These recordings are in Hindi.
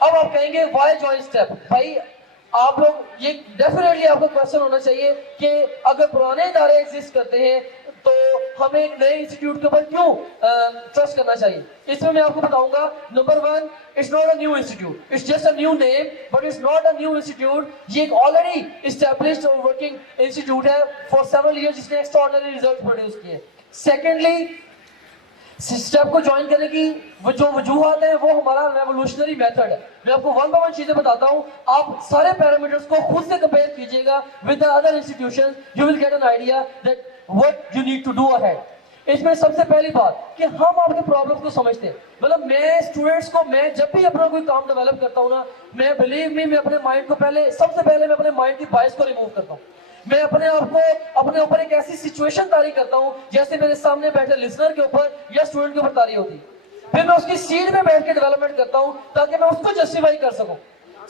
अब आप कहेंगे वाई ज्वाइन स्टेप, भाई आप लोग ये डेफिनेटली आपको क्वेश्चन होना चाहिए कि अगर पुराने इदारे एग्जिस्ट करते हैं तो हमें एक नए इंस्टीट्यूट के ऊपर क्यों ट्रस्ट करना चाहिए। इसमें मैं आपको बताऊंगा, number one, it's not a new institute, it's just a new name but it's not a new institute. ये एक ऑलरेडी इस्टेब्लिश्ड और वर्किंग इंस्टीट्यूट है फॉर सेवरल ईयर्स, जिसने एक्स्ट्राऑर्डिनरी रिजल्ट प्रोड्यूस किए। सेकेंडली, स्टेप को ज्वाइन करने की जो वजूहत है वो हमारा रेवोल्यूशनरी मेथड है। मैं आपको वन बाय वन चीजें बताता हूं, आप सारे पैरामीटर्स को खुद से कंपेयर कीजिएगा with the other institutions, you will get an idea that what you need to do ahead. इसमें सबसे पहली बात कि हम आपके प्रॉब्लम्स को समझते हैं। मतलब मैं स्टूडेंट्स को, मैं जब भी अपना कोई काम डेवलप करता हूं ना, मैं बिलीव मी, मैं अपने माइंड को सबसे पहले मैं अपने माइंड की बायस को रिमूव करता हूं। मैं अपने आप को अपने ऊपर एक ऐसी सिचुएशन तारी करता हूं जैसे मेरे सामने बैठे लिसनर के ऊपर या स्टूडेंट के ऊपर तारी होती। फिर मैं उसकी सीट में बैठ के डेवलपमेंट करता हूं ताकि मैं उसको जस्टिफाई कर सकूं।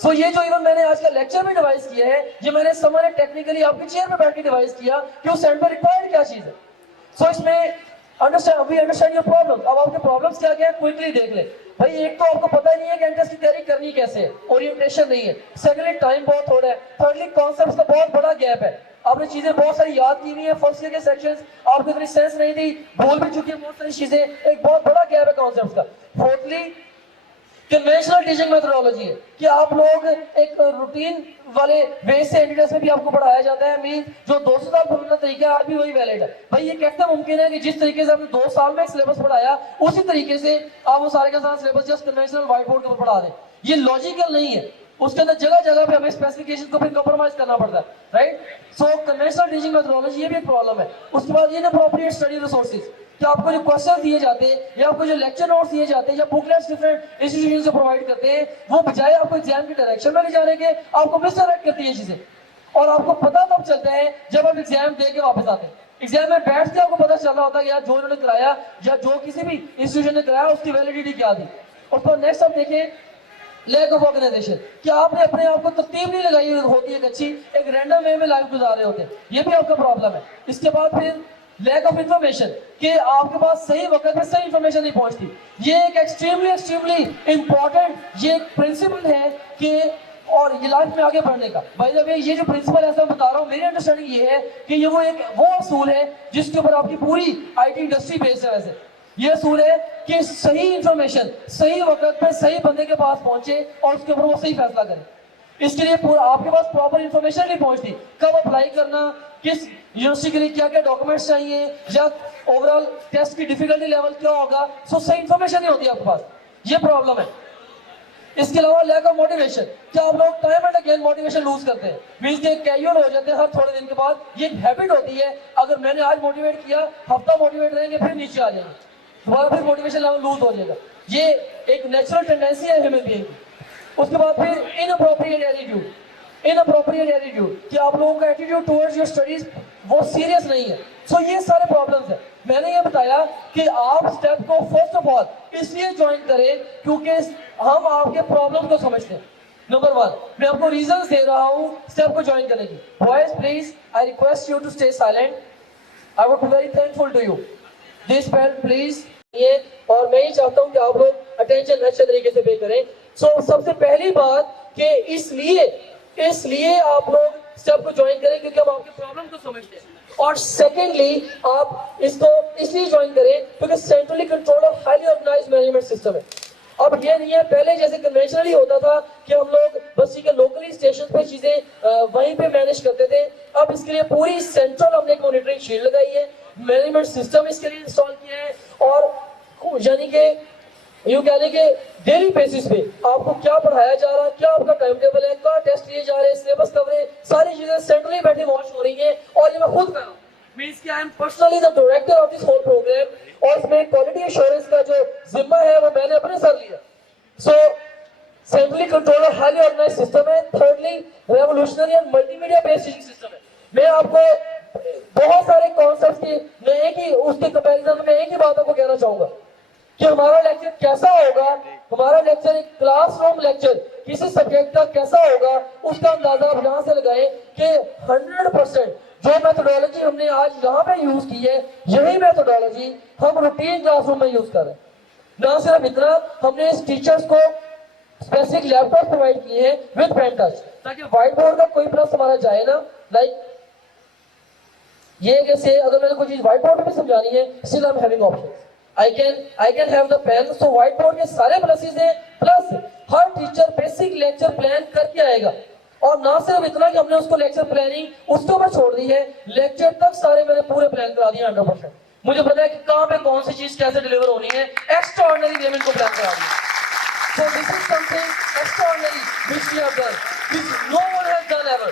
सो ये जो इवन मैंने आज का लेक्चर में डिवाइस किया है, ये मैंने समझे टेक्निकली आपकी चेयर में बैठ के डिवाइस किया कि उस सेंड में रिक्वायर्ड क्या चीज है। सो इसमें अंडरस्टैंड योर प्रॉब्लम। अब आपके प्रॉब्लम्स क्या क्या है क्विकली देख ले। भाई एक तो आपको पता ही नहीं है कि एंट्रेंस की तैयारी करनी कैसे है, ओरिएंटेशन नहीं है। सेकेंडली, टाइम बहुत थोड़ा है। थर्डली, कॉन्सेप्ट्स का बहुत बड़ा गैप है। आपने चीजें बहुत सारी याद की हुई है, फर्स्ट ईयर के सेक्शंस आपको इतनी सेंस नहीं थी, भूल भी चुकी है बहुत सारी चीजें, एक बहुत बड़ा गैप है कॉन्सेप्ट्स का। फोर्थली, कन्वेंशनल टीचिंग मेथोडोलॉजी है कि आप लोग एक रूटीन वाले वे से एंटीटेस में भी आपको पढ़ाया जाता है। मीन जो 200 साल पुराना तरीका है आज भी वही वैलिड है। भाई ये कैसे मुमकिन है कि जिस तरीके से आपने 2 साल में एक सिलेबस पढ़ाया उसी तरीके से आप वो सारे का सारा syllabus just conventional white board के ऊपर पढ़ा दें? ये लॉजिकल नहीं है। उसके अंदर जगह जगह पे हमें स्पेसिफिकेशन को फिर कॉम्प्रोमाइज करना पड़ता है, राइट। सो कन्वेंशनल टीचिंग मेथोडोलॉजी ये भी एक प्रॉब्लम है। उसके बाद इनअप्रोप्रिएट स्टडी रिसोर्सेज, कि आपको जो क्वेश्चन दिए जाते हैं या आपको जो लेक्चर नोट्स दिए जाते हैं या बुकलेट्स डिफरेंट इंस्टीट्यूशन से प्रोवाइड करते हैं, वो बजाय आपको एग्जाम की डायरेक्शन में ले जाने के आपको मिसडायरेक्ट करती है चीजें। और आपको पता तब चलता है जब आप एग्जाम दे के वापस आते हैं। एग्जाम में बैठ के आपको पता चल रहा होता है यार जो इन्होंने कराया या जो किसी भी इंस्टीट्यूशन ने कराया उसकी वैलिडिटी क्या थी। और नेक्स्ट आप देखें, लैक ऑफ ऑर्गेनाइजेशन, कि आपने अपने आप को तरतीब नहीं लगाई होती है अच्छी, एक रैंडम वे में लाइफ गुजार रहे होते हैं, ये भी आपका प्रॉब्लम है। इसके बाद फिर लैक ऑफ इंफॉर्मेशन, कि आपके पास सही वक्त में सही इंफॉर्मेशन नहीं पहुंचती। ये एक एक्सट्रीमली इंपॉर्टेंट ये प्रिंसिपल है कि और ये लाइफ में आगे बढ़ने का। भाई जब ये जो प्रिंसिपल ऐसा बता रहा हूँ, मेरी अंडरस्टैंडिंग ये है कि ये वो असूल है जिसके ऊपर आपकी पूरी आईटी इंडस्ट्री बेस्ड है। वैसे ये असूल है कि सही इंफॉर्मेशन सही वक्त पे सही बंदे के पास पहुंचे और उसके ऊपर वो सही फैसला करे। इसके लिए आपके पास प्रॉपर इंफॉर्मेशन नहीं पहुंचती, कब अप्लाई करना, किस यूनिवर्सिटी के लिए क्या क्या डॉक्यूमेंट्स चाहिए, या ओवरऑल टेस्ट की डिफिकल्टी लेवल क्या होगा, सो सही इंफॉर्मेशन नहीं होती आपके पास, ये प्रॉब्लम है। इसके अलावा लैक ऑफ मोटिवेशन, क्या आप लोग time and again motivation lose करते हैं, मींस के कैजुअल हो जाते हैं हर थोड़े दिन के बाद। ये एक हैबिट होती है, अगर मैंने आज मोटिवेट किया, हफ्ता मोटिवेट रहेंगे, फिर नीचे आ जाएंगे, दोबारा फिर मोटिवेशन लेवल लूज हो जाएगा। ये एक नेचुरल टेंडेंसी है ह्यूमन बीइंग की। उसके बाद फिर इनअप्रोप्रिएट एटीट्यूड, कि आप लोगों का एटीट्यूड टुवर्ड्स योर स्टडीज वो सीरियस नहीं है। सो ये सारे प्रॉब्लम्स हैं। मैंने ये बताया कि आप स्टेप को फर्स्ट ऑफ ऑल इसलिए ज्वाइन करें क्योंकि हम आपके प्रॉब्लम को समझते हैं। नंबर वन, मैं आपको रीजंस दे रहा हूं स्टेप को ज्वाइन करने की। Boys please, I request you to stay silent, I would be very thankful to you. This pen please, ये और मैं ही चाहता हूं कि आप लोग अटेंशन अच्छे तरीके से पे करें। सो सबसे पहली बात कि इसलिए आप लोग स्टेप को ज्वाइन करें क्योंकि हम आपके प्रॉब्लम को समझते हैं। और सेकेंडली, आप इसको इसलिए ज्वाइन करें क्योंकि सेंट्रली कंट्रोल्ड और हाईली ऑर्गेनाइज्ड मैनेजमेंट सिस्टम है। अब ये नहीं है पहले जैसे कन्वेंशनली होता था कि हम लोग बस के लोकली स्टेशन पे चीजें वहीं पे मैनेज करते थे। अब इसके लिए पूरी सेंट्रल हमने एक मॉनिटरिंग शील्ड लगाई है, मैनेजमेंट सिस्टम इसके लिए इंस्टॉल किया है, और यानी कि यूं कह लें कि डेली बेसिस पे आपको क्या पढ़ाया जा रहा है, क्या आपका टाइम टेबल है, क्या टेस्ट लिए जा रहे हैं, सिलेबस कवरेज, सारी चीजें सेंट्रली बैठे वॉच हो रही है। और ये मैं खुद कर रहा हूँ, मींस कि I am personally the director of this whole programme, और इसमें क्वालिटी एश्योरेंस का जो जिम्मा है वो मैंने अपने साथ लिया। So centrally controlled highly organised system है। Thirdly, revolutionary and multimedia based teaching system है। मैं आपको बहुत सारे कॉन्सेप्ट्स की मैं एक ही उसके कंपैरिजन में एक ही बात आपको कहना चाहूंगा कि हमारा लेक्चर कैसा होगा, हमारा लेक्चर एक क्लासरूम लेक्चर किसी सब्जेक्ट का कैसा होगा, उसका अंदाजा आप यहाँ से लगाएं कि 100% जो मेथोडोलॉजी हमने आज यहाँ पे यूज की है, यही मेथोडोलॉजी हम रूटीन क्लासरूम में यूज कर रहे हैं। ना सिर्फ इतना, हमने इस टीचर्स को स्पेसिफिक लैपटॉप प्रोवाइड किए हैं विद पेन टच, ताकि व्हाइट बोर्ड का कोई प्लस हमारा जाए ना। लाइक ये जैसे अगर मैंने कोई चीज व्हाइट बोर्ड पे समझानी है, still I am having options, I can have the pen. So white board के सारे प्लसेस हैं, प्लस हर टीचर बेसिक लेक्चर प्लान करके आएगा। और ना सिर्फ इतना कि हमने उसको लेक्चर प्लानिंग उसके ऊपर छोड़ दी है, लेक्चर तक सारे मैंने पूरे प्लान करा दिए 100%। मुझे पता है कि कहाँ पे कौन सी चीज कैसे डिलीवर होनी है, एक्स्ट्राऑर्डिनरी वे में इनको प्लान करा दिया। So this is something extraordinary which we have done, which no one has done ever.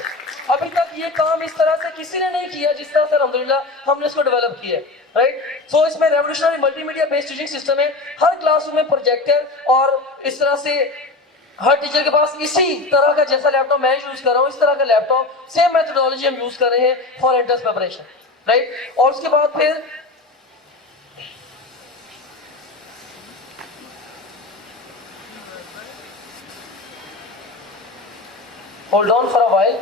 अभी तक ये काम इस तरह से किसी ने नहीं किया जिस तरह से अल्हम्दुलिल्लाह हमने इसको डेवलप किया है, राइट। सो इसमें revolutionary multimedia based teaching system है। हर क्लासरूम में प्रोजेक्टर, और इस तरह से हर टीचर के पास इसी तरह का, जैसा लैपटॉप मैं यूज कर रहा हूँ, इस तरह का लैपटॉप, सेम मेथोडोलॉजी हम यूज कर रहे हैं फॉर एंट्रेंस प्रिपरेशन, राइट। और उसके बाद फिर hold on for a while.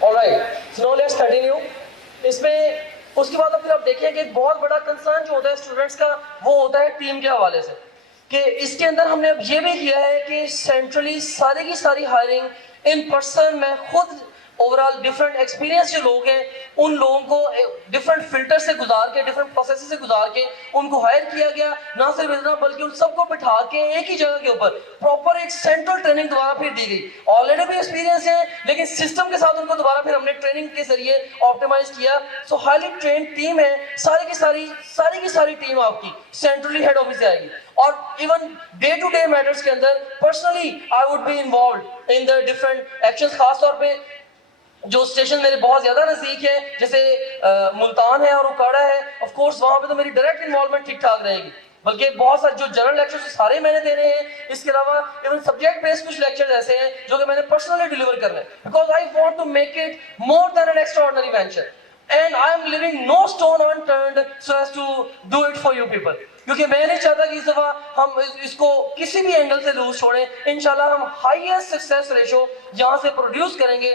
Alright, so now let's continue. इसमें उसके बाद फिर आप देखिए कि एक बहुत बड़ा कंसर्न जो होता है स्टूडेंट्स का, वो होता है टीम के हवाले से, कि इसके अंदर हमने अब ये भी किया है कि सेंट्रली सारी की सारी हायरिंग इन पर्सन में खुद ओवरऑल डिफरेंट एक्सपीरियंस जो लोग हैं उन लोगों को डिफरेंट फिल्टर से गुजार के, डिफरेंट प्रोसेस से गुजार के उनको हायर किया गया। ना सिर्फ इतना बल्कि उन सबको बिठा के एक ही जगह के ऊपर प्रॉपर एक सेंट्रल ट्रेनिंग दोबारा फिर दी गई। ऑलरेडी भी एक्सपीरियंस है, लेकिन सिस्टम के साथ उनको दोबारा फिर हमने ट्रेनिंग के जरिए ऑप्टिमाइज किया। सो हाईली ट्रेन टीम है, सारी की सारी टीम आपकी सेंट्रली हेड ऑफिस से आएगी। और even day to day matters के अंदर personally I would be involve in the different actions. खासतौर पे जो स्टेशन मेरे बहुत ज्यादा नजदीक है, जैसे मुल्तान है और उकाड़ा है, ऑफ कोर्स वहां पे तो मेरी डायरेक्ट इन्वॉल्वमेंट ठीक ठाक रहेगी। बल्कि बहुत सारे जो जनरल लेक्चर्स सारे मैंने देने हैं, इसके अलावा इवन सब्जेक्ट बेस्ड कुछ लेक्चर्स ऐसे हैं जो कि मैंने पर्सनली डिलीवर करने हैं, because I want to make it more than an extraordinary venture and I am leaving no stone unturned so as to do it for you people. क्योंकि मैं नहीं चाहता कि इस दफा हम इसको किसी भी एंगल से लूज छोड़ें। इंशाल्लाह हम हाईएस्ट सक्सेस रेशो यहां से प्रोड्यूस करेंगे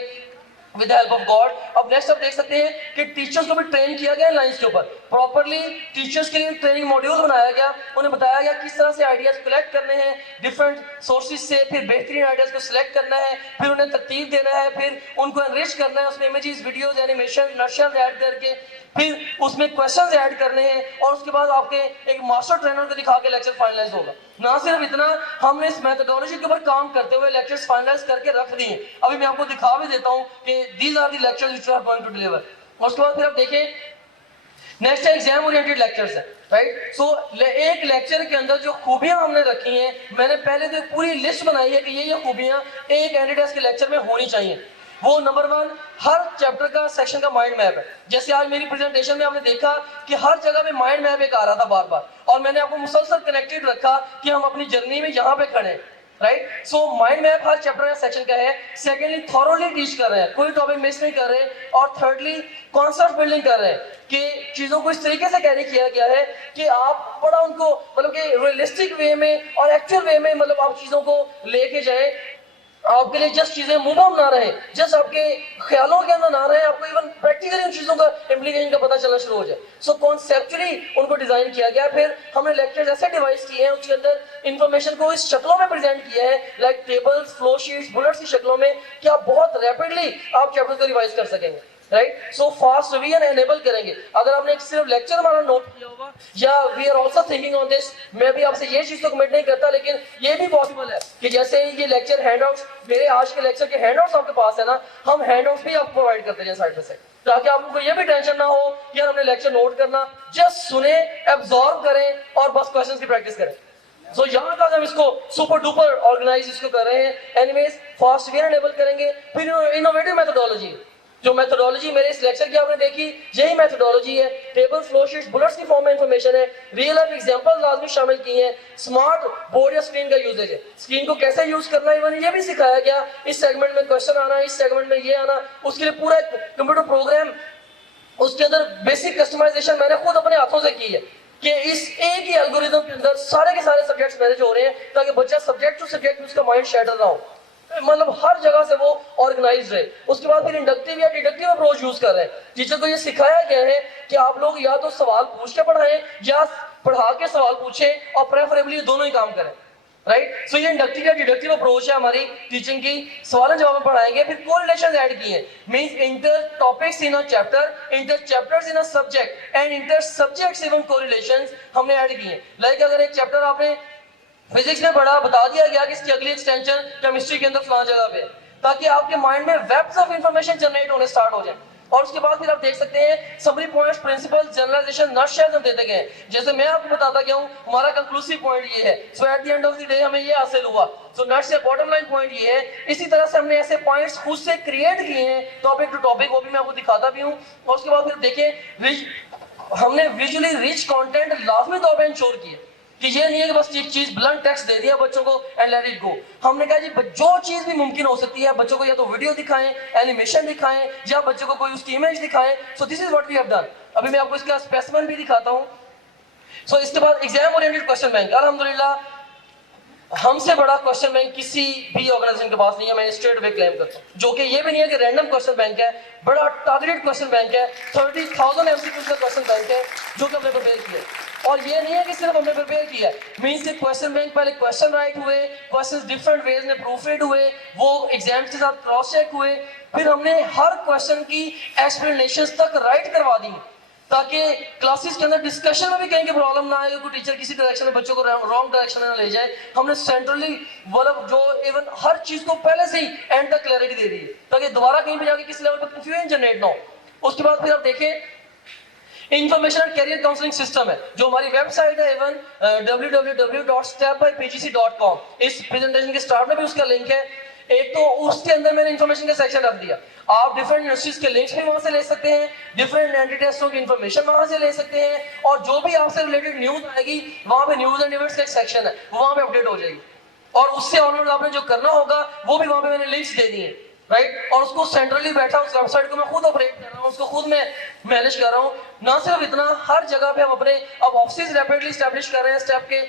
विद हेल्प ऑफ गॉड। अब नेक्स्ट आप देख सकते हैं कि टीचर्स को भी ट्रेन किया गया लाइंस के ऊपर, प्रॉपर्ली टीचर्स के लिए ट्रेनिंग मॉड्यूल बनाया गया, उन्हें बताया गया किस तरह से आइडियाज कलेक्ट करने हैं डिफरेंट सोर्सेज से, फिर बेहतरीन आइडियाज को सिलेक्ट करना है, फिर उन्हें तरतीब देना है, फिर उनको एनरिच करना है, उसमें इमेजेस, वीडियोस, एनिमेशन, नक्शा ऐड करके फिर उसमें क्वेश्चंस ऐड करने हैं, और उसके बाद आपके एक मास्टर ट्रेनर को दिखा के लेक्चर फाइनलाइज होगा। ना सिर्फ इतना, हमने इस मेथोडोलॉजी के ऊपर काम करते हुए लेक्चर्स फाइनलाइज करके रख दिए। अभी मैं आपको दिखा भी देता हूं कि these are the lectures which we are going to deliver. और उसके बाद फिर आप देखें नेक्स्ट एग्जाम ओरिएंटेड लेक्चर्स है, राइट। सो एक लेक्चर के अंदर जो खूबियां हमने रखी हैं, मैंने पहले तो एक पूरी लिस्ट बनाई है कि ये खूबियां एक एनडीएस के लेक्चर में होनी चाहिए। वो नंबर 1, हर चैप्टर का सेक्शन का माइंड मैप है। जैसे आज मेरी प्रेजेंटेशन में आपने देखा कि हर जगह पे माइंड मैप एक आ रहा था बार बार, और मैंने आपको मुसलसल कनेक्टेड रखा कि हम अपनी जर्नी में यहाँ पे खड़े हैं, राइट। सो माइंड मैप हर चैप्टर या सेक्शन का है। सेकेंडली थॉरोली टीच कर रहे हैं, कोई टॉपिक मिस नहीं कर रहे। और थर्डली कॉन्सेप्ट बिल्डिंग कर रहे हैं कि चीजों को इस तरीके से कैरी किया गया है कि आप बड़ा उनको मतलब कि रियलिस्टिक वे में और एक्चुअल वे में मतलब आप चीजों को लेके जाए। आपके लिए जस्ट चीजें मुबहम ना रहे, जस्ट आपके ख्यालों के अंदर ना रहे, आपको इवन प्रैक्टिकली उन चीजों का इम्प्लीकेशन का पता चलना शुरू हो जाए। सो कॉन्सेप्चुअली उनको डिजाइन किया गया। फिर हमने लेक्चर्स ऐसे डिवाइस किए हैं, उसके अंदर इंफॉर्मेशन को इस शक्लों में प्रेजेंट किया है, like tables, flow sheets, bullets की शक्लों में, कि आप बहुत रैपिडली आप चैप्टर को रिवाइज कर सकेंगे, right. So fast revision enable करेंगे। अगर आपने सिर्फ लेक्चर हमारा नोट किया होगा, या we are also thinking on this, मैं भी आपसे ये चीज तो कमिट नहीं करता, लेकिन ये भी पॉसिबल है कि जैसे ये लेक्चर हैंडआउट्स, मेरे आज के लेक्चर के हैंडआउट्स आपके पास है ना, हम हैंडआउट्स भी आपको प्रोवाइड करते हैं साइड बाय साइड, ताकि आपको ये भी टेंशन ना हो कि यार हमने लेक्चर नोट करना, जस्ट सुने, एब्जॉर्ब करें और बस क्वेश्चंस की प्रैक्टिस करें। सो यहाँ का हम इसको सुपर डुपर ऑर्गेनाइज इसको कर रहे हैं। एनीवेज फास्ट वे एनेबल करेंगे। फिर इनोवेटिव मेथोडोलॉजी, जो मेथोडोलॉजी मेरे इस लेक्चर की आपने देखी, यही मेथोडोलॉजी है। टेबल, फ्लो शीट्स, बुलेट्स की फॉर्म में इंफॉर्मेशन है, रियल लाइफ एग्जांपल लाजमी शामिल किए हैं, स्मार्ट बोर्ड या स्क्रीन का यूजेज है, स्क्रीन को कैसे यूज करना है इवन ये भी सिखाया गया। इस सेगमेंट में क्वेश्चन आना, इस सेगमेंट में ये आना, उसके लिए पूरा कंप्यूटर प्रोग्राम, उसके अंदर बेसिक कस्टमाइजेशन मैंने खुद अपने हाथों से की है कि इस एक ही एल्गोरिथम के अंदर सारे के सारे सब्जेक्ट्स मैनेज हो रहे हैं ताकि बच्चा सब्जेक्ट टू सब्जेक्ट उसका माइंड शैटर ना हो, मतलब हर जगह से वो ऑर्गेनाइज रहे। उसके बाद फिर इंडक्टिव या डिडक्टिव अप्रोच यूज कर रहे हैं। टीचर को ये सिखाया गया है कि आप लोग या तो सवाल पूछ के पढ़ाएं या पढ़ा के सवाल पूछें और प्रेफरेबली दोनों ही काम करें, राइट। सो ये इंडक्टिव या डिडक्टिव अप्रोच है हमारी टीचिंग की। सवाल जवाब में पढ़ाएंगे, फिर कोरिलेशंस ऐड किए, means inter topics in a chapter, inter chapters in a subject and inter subjects even correlations हमने ऐड किए। लाइक अगर एक चैप्टर आपने फिजिक्स में पढ़ा, बता दिया गया कि इसकी अगली एक्सटेंशन केमिस्ट्री के अंदर फलां जगह पे, ताकि आपके माइंड में वेब्स ऑफ इंफॉर्मेशन जनरेट होने स्टार्ट हो जाए। और उसके बाद फिर आप देख सकते हैं summary points, principle, generalisation, nutshell हम देते गए। जैसे मैं आपको बताता गया हूं हमारा कंक्लूसिव पॉइंट ये है, so at the end of the day हमें ये हासिल हुआ, सो नट से बॉटम लाइन पॉइंट ये है। इसी तरह से हमने ऐसे पॉइंट्स खुद से क्रिएट किए हैं टॉपिक टू टॉपिक, वो भी मैं आपको दिखाता भी हूं। और उसके बाद फिर देखें हमने विजुअली रिच कंटेंट लाजमी तौर पे इंश्योर किए कि ये नहीं है कि बस एक चीज ब्लंट टेक्स्ट दे दिया बच्चों को एंड लेट इट गो। हमने कहा जी जो चीज भी मुमकिन हो सकती है बच्चों को या तो वीडियो दिखाएं, एनिमेशन दिखाएं या बच्चों को कोई उसकी इमेज दिखाएं। So this is what we have done. अभी मैं आपको इसका स्पेसिमेन भी दिखाता हूं। सो इसके बाद एग्जाम ओरिएंटेड क्वेश्चन बैंक, अल्हम्दुलिल्लाह हमसे बड़ा क्वेश्चन बैंक किसी भी ऑर्गेनाइजेशन के पास नहीं है, मैं स्ट्रेट वे क्लेम करता हूं। जो कि ये भी नहीं है कि रैंडम क्वेश्चन बैंक है, बड़ा टारगेटेड क्वेश्चन बैंक है, 30,000 एमसीक्यूज का क्वेश्चन बैंक है जो कि हमने प्रिपेयर किया है। और ये नहीं है कि सिर्फ हमने प्रिपेयर किया है, मींस के क्वेश्चन बैंक पहले क्वेश्चन राइट हुए, क्वेश्चंस डिफरेंट वेज में प्रूफ रीड हुए, वो एग्जाम्स के साथ क्रॉस चेक हुए, फिर हमने हर क्वेश्चन की एक्सप्लेनेशंस तक राइट करवा दी ताकि क्लासेस के अंदर डिस्कशन में भी कहीं की प्रॉब्लम ना आए, कोई टीचर किसी डायरेक्शन में बच्चों को रॉन्ग डायरेक्शन में ना ले जाए। हमने सेंट्रली मतलब जो इवन हर चीज को पहले से ही एंड तक क्लैरिटी दे दी है ताकि दोबारा कहीं पे जाके किसी लेवल पर कंफ्यूजन जनरेट ना हो। उसके बाद फिर आप देखें information and career counselling system है जो हमारी वेबसाइट है इवन www.stepbypgc.com। इस प्रेजेंटेशन के स्टार्ट में भी उसका लिंक है। एक तो उसके अंदर मैंने इंफॉर्मेशन का सेक्शन रख दिया, आप डिफरेंट यूनिवर्सिटीज के लिंक्स भी वहां से ले सकते हैं, डिफरेंट एंटिटेस्टों की इंफॉर्मेशन वहां से ले सकते हैं, और जो भी आपसे रिलेटेड न्यूज आएगी वहां पे न्यूज एंड इवेंट्स का एक सेक्शन है, वहां पे अपडेट हो जाएगी। और उससे ऑनवर्ड आपने जो करना होगा वो भी वहां पे मैंने लिंक्स दे दिए, राइट। और उसको सेंट्रली बैठा उस वेबसाइट को मैं खुद ऑपरेट कर रहा हूँ, उसको खुद मैं मैनेज कर रहा हूँ। ना सिर्फ इतना, हर जगह पे हम अपने अब ऑफिस रैपिडली स्टैब्लिश कर रहे हैं स्टेप के,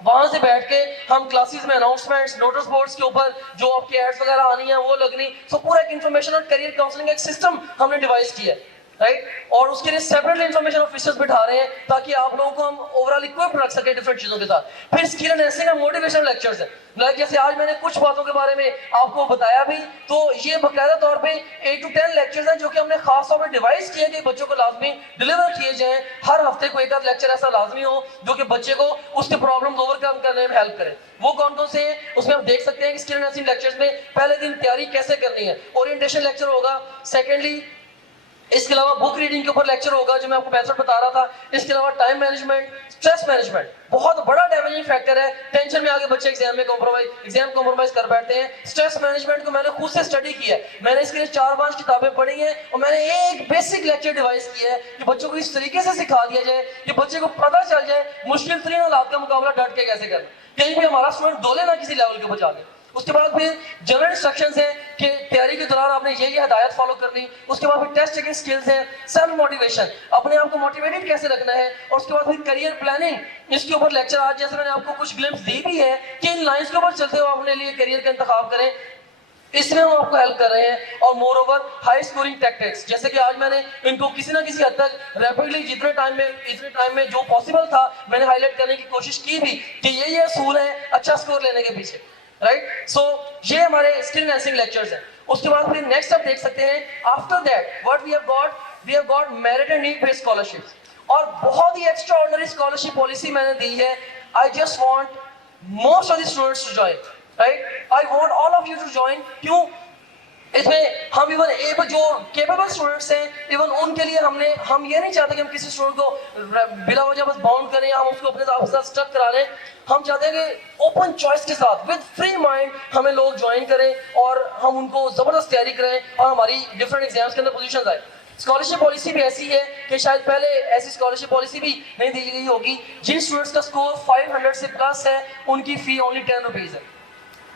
वहां से बैठ के हम क्लासेस में अनाउंसमेंट्स, नोटिस बोर्ड्स के ऊपर जो आपकी एड्स वगैरह आनी है वो लगनी, सो पूरा एक इंफॉर्मेशन और करियर काउंसलिंग एक सिस्टम हमने डिवाइस किया है, राइट। और उसके लिए सेपरेटली इंफॉर्मेशन ऑफिसर्स बिठा रहे हैं ताकि आप लोगों को हम ओवरऑल इक्विप रख सके डिफरेंट चीजों के साथ। फिर skill enhancing and motivational lectures है, लाइक जैसे आज मैंने कुछ बातों के बारे में आपको बताया भी, तो ये बकायदा तौर पे 8 to 10 लेक्चर्स हैं जो कि हमने खास तौर पे डिवाइस किए कि बच्चों को लाजमी डिलीवर किए जाएं। हर हफ्ते को एक आध लेक्चर ऐसा लाजमी हो जो कि बच्चे को उसके प्रॉब्लम्स ओवरकम करने में हेल्प करे। वो कौन कौन से हैं उसमें आप देख सकते हैं कि स्किल एनहांसिंग लेक्चर्स में पहले दिन तैयारी कैसे करनी है, ओरिएंटेशन लेक्चर होगा। सेकेंडली इसके अलावा बुक रीडिंग के ऊपर लेक्चर होगा जो मैं आपको मेथड बता रहा था। इसके अलावा टाइम मैनेजमेंट, स्ट्रेस मैनेजमेंट बहुत बड़ा डैमेजिंग फैक्टर है, टेंशन में आगे बच्चे एग्जाम कॉम्प्रोमाइज कर बैठते हैं। स्ट्रेस मैनेजमेंट को मैंने खुद से स्टडी किया है, मैंने इसके लिए 4-5 किताबें पढ़ी हैं और मैंने एक बेसिक लेक्चर डिवाइस किया है कि बच्चों को इस तरीके से सिखा दिया जाए कि बच्चे को पता चल जाए मुश्किल तरीन हालात का मुकाबला डट के कैसे करना, कहीं भी हमारा स्टूडेंट डोले ना किसी लेवल के ऊपर जाके। उसके बाद फिर जनरल इंस्ट्रक्शंस है कि तैयारी के दौरान आपने ये हिदायत फॉलो करनी। उसके बाद फिर टेस्ट टेकिंग स्किल्स है, सेल्फ मोटिवेशन, अपने आप को मोटिवेटेड कैसे रखना है। और उसके बाद फिर करियर प्लानिंग, इसके ऊपर लेक्चर आज जैसे मैंने आपको कुछ ग्लिम्स दी भी है कि इन लाइंस के ऊपर चलते हुए अपने लिए करियर का इंतखाब करें, इसमें हम आपको हेल्प कर रहे हैं। और more over high scoring tactics, जैसे कि आज मैंने इनको किसी ना किसी हद तक रैपिडली इतने टाइम में जो पॉसिबल था मैंने हाईलाइट करने की कोशिश की भी कि ये असूल है अच्छा स्कोर लेने के पीछे, राइट। सो ये हमारे स्किल एनहांसिंग लेक्चर्स हैं। उसके बाद फिर नेक्स्ट आप देख सकते हैं after that what we have got merit and need based scholarships, और बहुत ही एक्स्ट्रा ऑर्डिनरी स्कॉलरशिप पॉलिसी मैंने दी है। I just want most of the students to join, right. I want all of you to join. क्यों? इसमें हम इवन एबल जो केपेबल स्टूडेंट्स हैं इवन उनके लिए हम ये नहीं चाहते कि हम किसी स्टूडेंट को बिला वजह बस बाउंड करें या हम उसको अपने साथ स्टक करा लें। हम चाहते हैं कि ओपन चॉइस के साथ विद फ्री माइंड हमें लोग ज्वाइन करें और हम उनको जबरदस्त तैयारी करें और हमारी डिफरेंट एग्जाम्स के अंदर पोजीशन आए। स्कॉलरशिप पॉलिसी भी ऐसी है कि शायद पहले ऐसी स्कॉलरशिप पॉलिसी भी नहीं दी गई होगी। जिन स्टूडेंट्स का स्कोर 500 से प्लस है उनकी फी ओनली 10 रुपीज है,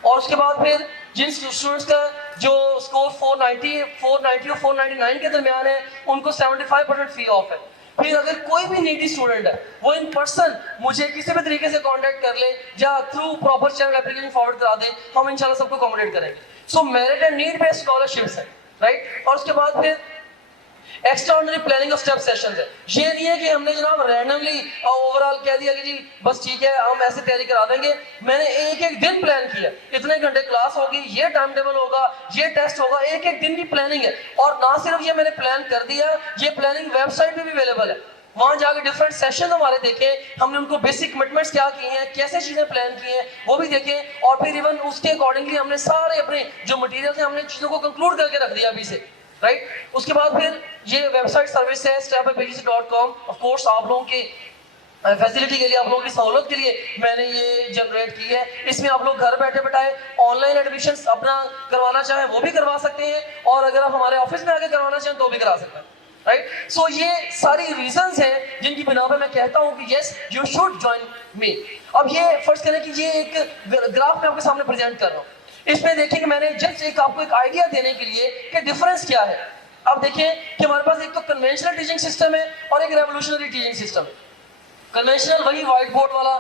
और उसके बाद फिर जिन स्टूडेंट्स का जो स्कोर 490 और 499 के दरमियान है उनको 75% फी ऑफ है। फिर अगर कोई भी नीडी स्टूडेंट है वो इन पर्सन मुझे किसी भी तरीके से कांटेक्ट कर ले या through proper channel application forward करा दे, हम इंशाल्लाह सबको अकोमोडेट करेंगे। So merit and need based scholarships है, राइट। और उसके बाद फिर extraordinary planning of step sessions है। ये नहीं है कि हमने जनाब रैंडमली ओवरऑल कह दिया कि जी बस ठीक है हम ऐसे तैयारी करा देंगे। मैंने एक एक दिन प्लान किया, इतने घंटे क्लास होगी, ये टाइम टेबल होगा, ये टेस्ट होगा, एक एक दिन की प्लानिंग है। और ना सिर्फ ये मैंने प्लान कर दिया, ये प्लानिंग वेबसाइट पे भी अवेलेबल है। वहां जाकर डिफरेंट सेशन हमारे देखे, हमने उनको बेसिक कमिटमेंट्स क्या किए हैं, कैसे चीजें प्लान की हैं वो भी देखे, और फिर इवन उसके अकॉर्डिंगली हमने सारे अपने जो मटेरियल थे हमने चीजों को कंक्लूड करके रख दिया अभी से, राइट। उसके बाद फिर ये वेबसाइट सर्विस है stepupagc.com। ऑफ कोर्स आप लोगों की फैसिलिटी के लिए, आप लोगों की सहूलत के लिए मैंने ये जनरेट की है। इसमें आप लोग घर बैठे बैठाए ऑनलाइन एडमिशंस अपना करवाना चाहें वो भी करवा सकते हैं, और अगर आप हमारे ऑफिस में आके करवाना चाहें तो भी करा सकते हैं, राइट। सो ये सारी रीजंस हैं जिनकी बिना पे मैं कहता हूं कि yes you should join me. अब ये फर्स्ट करें कि ये एक ग्राफ मैं आपके सामने प्रेजेंट कर रहा हूँ। इसमें देखिए कि मैंने जस्ट आपको एक आइडिया देने के लिए कि डिफरेंस क्या है। अब देखिए कि हमारे पास एक तो कन्वेंशनल टीचिंग सिस्टम है और एक रेवोल्यूशनरी टीचिंग सिस्टम है। कन्वेंशनल वही व्हाइट बोर्ड वाला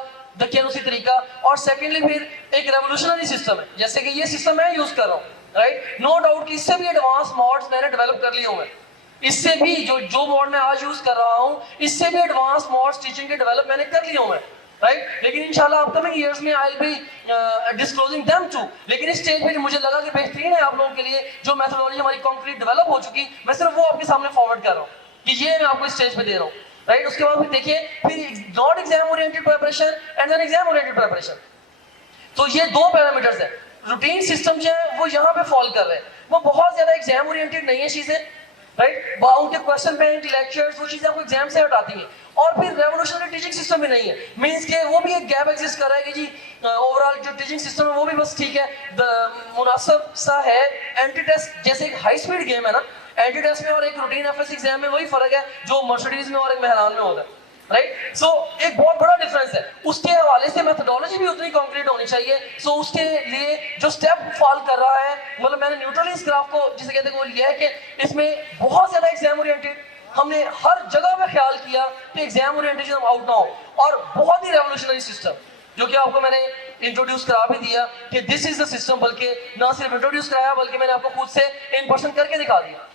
उसी तरीका, और सेकेंडली फिर एक रेवोल्यूशनरी सिस्टम है जैसे कि ये सिस्टम मैं यूज कर रहा हूँ, राइट। नो डाउट कि इससे भी एडवांस मॉड्स मैंने डेवलप कर लिए हुए, इससे भी जो मॉड मैं आज यूज कर रहा हूँ इससे भी एडवांस मॉड्स टीचिंग के डेवलप मैंने कर लिए हुए, राइट। लेकिन इंशाल्लाह अपकमिंग इयर्स में I will be disclosing them too. लेकिन इस स्टेज पे मुझे लगा कि बेहतरीन है आप लोगों के लिए जो मेथोडोलॉजी हमारी कंक्रीट डेवलप हो चुकी, मैं सिर्फ वो आपके सामने फॉरवर्ड कर रहा हूँ कि ये मैं आपको इस स्टेज पे दे रहा हूँ, राइट। उसके बाद फिर देखिए फिर not exam oriented preparation and then exam oriented preparation. तो ये दो पैरामीटर्स है। रूटीन सिस्टम जो है वो यहाँ पे फॉल कर रहे हैं, वो बहुत ज्यादा एग्जाम ओरिएंटेड नहीं है चीजें, राइट। उनके क्वेश्चन बैंक लेक्चर्स वो चीजें आपको एग्जाम से हटाती हैं। और फिर रेवोल्यूशनरी टीचिंग सिस्टम भी नहीं है, मींस के वो भी एक गैप एग्जिस्ट कर रहा है कि जी ओवरऑल जो टीचिंग सिस्टम है वो भी बस ठीक है, मुनासिब सा है। एंटी टेस्ट जैसे एक हाई स्पीड गेम है ना, एंटी टेस्ट में और एक रूटीन एफएस एग्जाम में वही फर्क है जो मर्सिडीज में और एक मेहरान में होता है, राइट। सो एक बहुत बड़ा डिफरेंस है। उसके हवाले से मेथोडोलॉजी भी उतनी कंक्रीट होनी चाहिए। सो उसके लिए जो स्टेप फॉल कर रहा है, मतलब मैंने न्यूट्रली इस ग्राफ को जिसे कहते हैं वो लिया है कि इसमें बहुत ज्यादा एग्जाम ओरिएंटेड, हमने हर जगह पे ख्याल किया कि एग्जाम ओरिएंटेशन आउट ना हो, और बहुत ही रेवोल्यूशनरी सिस्टम जो कि आपको मैंने इंट्रोड्यूस करा भी दिया कि दिस इज द सिस्टम, बल्कि ना सिर्फ इंट्रोड्यूस कराया बल्कि मैंने आपको खुद से इन पर्सन करके दिखा दिया।